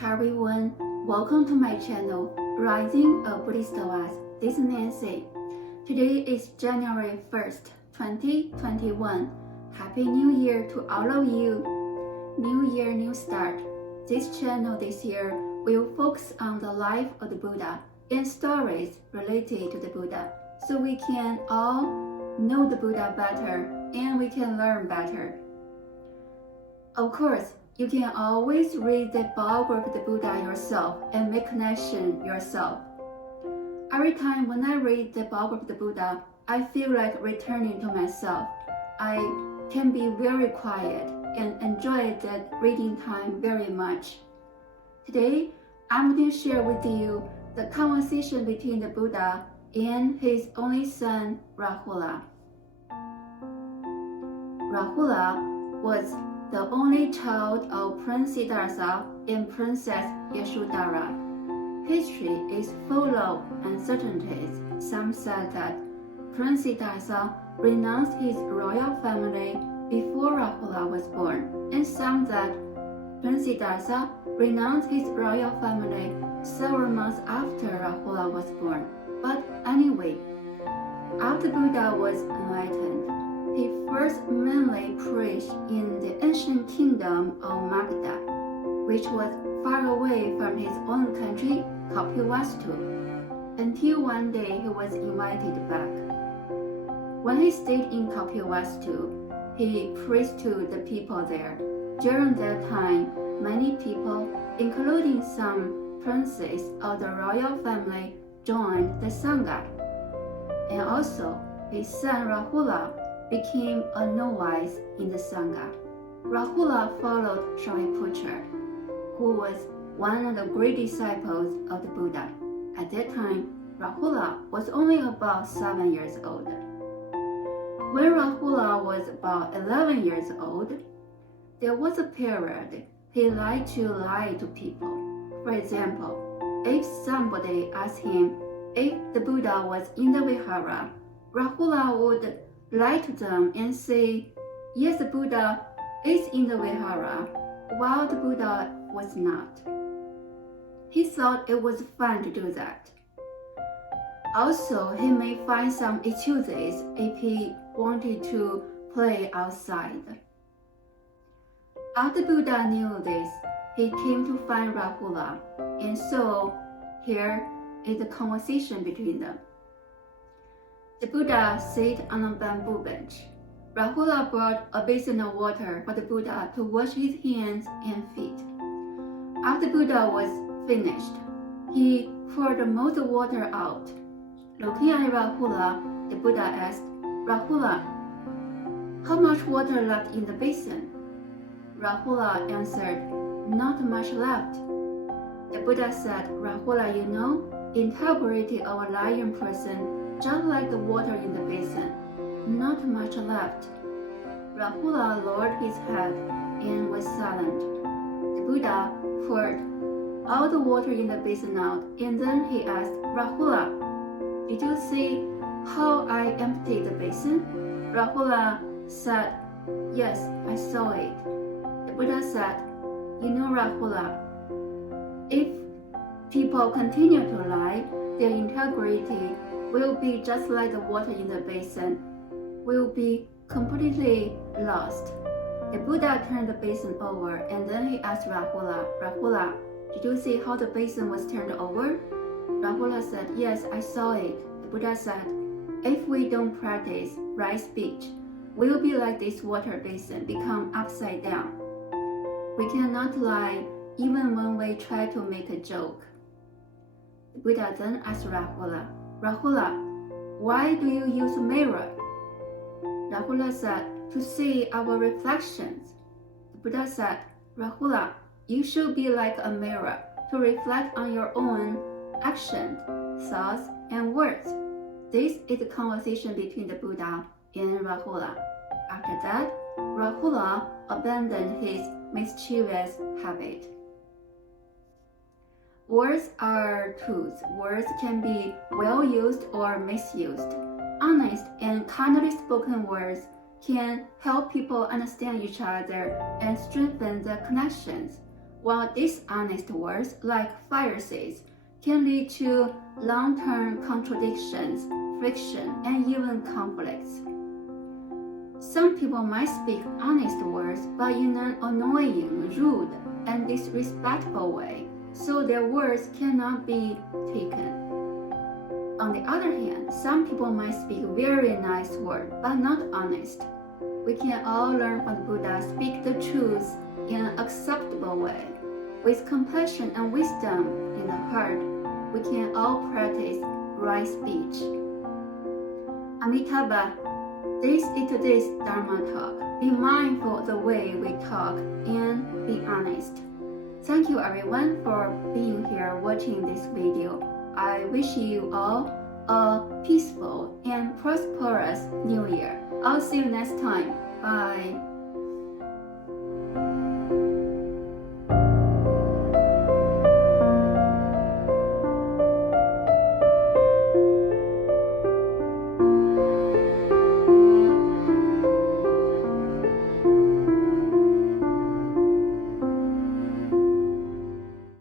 Hi everyone, welcome to my channel, Rising a Buddhist Oasis. This is Nancy. Today is January 1st, 2021. Happy New Year to all of you. New Year, new start. This channel this year will focus on the life of the Buddha and stories related to the Buddha, so we can all know the Buddha better and we can learn better. Of course, you can always read the biography of the Buddha yourself and make connection yourself. Every time when I read the biography of the Buddha, I feel like returning to myself. I can be very quiet and enjoy that reading time very much. Today, I'm going to share with you the conversation between the Buddha and his only son, Rahula. Rahula was the only child of Prince Siddhartha and Princess Yashodhara. History is full of uncertainties. Some said that Prince Siddhartha renounced his royal family before Rahula was born, and some that Prince Siddhartha renounced his royal family several months after Rahula was born. But anyway, after Buddha was enlightened, he first mainly preached in the ancient kingdom of Magadha, which was far away from his own country, Kapilavastu, until one day he was invited back. When he stayed in Kapilavastu, he preached to the people there. During that time, many people, including some princes of the royal family, joined the Sangha. And also, his son Rahula became a novice in the Sangha. Rahula followed Shariputra, who was one of the great disciples of the Buddha. At that time, Rahula was only about 7 years old. When Rahula was about 11 years old, there was a period he liked to lie to people. For example, if somebody asked him if the Buddha was in the Vihara, Rahula would lie to them and say, yes, the Buddha is in the Vihara, while the Buddha was not. He thought it was fun to do that. Also, he may find some excuses if he wanted to play outside. After Buddha knew this, he came to find Rahula, and so here is the conversation between them. The Buddha sat on a bamboo bench. Rahula brought a basin of water for the Buddha to wash his hands and feet. After Buddha was finished, he poured most water out. Looking at Rahula, the Buddha asked, Rahula, how much water left in the basin? Rahula answered, not much left. The Buddha said, Rahula, you know, integrity of a lying person just like the water in the basin, not much left. Rahula lowered his head and was silent. The Buddha poured all the water in the basin out, and then he asked, Rahula, did you see how I emptied the basin? Rahula said, yes, I saw it. The Buddha said, you know, Rahula, if people continue to lie, their integrity will be just like the water in the basin, will be completely lost. The Buddha turned the basin over, and then he asked Rahula, Rahula, did you see how the basin was turned over? Rahula said, yes, I saw it. The Buddha said, if we don't practice right speech, we will be like this water basin, become upside down. We cannot lie even when we try to make a joke. The Buddha then asked Rahula, Rahula, why do you use a mirror? Rahula said, to see our reflections. The Buddha said, Rahula, you should be like a mirror to reflect on your own actions, thoughts, and words. This is the conversation between the Buddha and Rahula. After that, Rahula abandoned his mischievous habit. Words are tools. Words can be well used or misused. Honest and kindly spoken words can help people understand each other and strengthen the connections, while dishonest words like Pharisees can lead to long-term contradictions, friction, and even conflicts. Some people might speak honest words, but in an annoying, rude, and disrespectful way, so their words cannot be taken. On the other hand, some people might speak very nice words, but not honest. We can all learn from the Buddha, speak the truth in an acceptable way. With compassion and wisdom in the heart, we can all practice right speech. Amitabha, this is today's Dharma talk. Be mindful of the way we talk and be honest. Thank you everyone for being here watching this video. I wish you all a peaceful and prosperous New Year. I'll see you next time. Bye.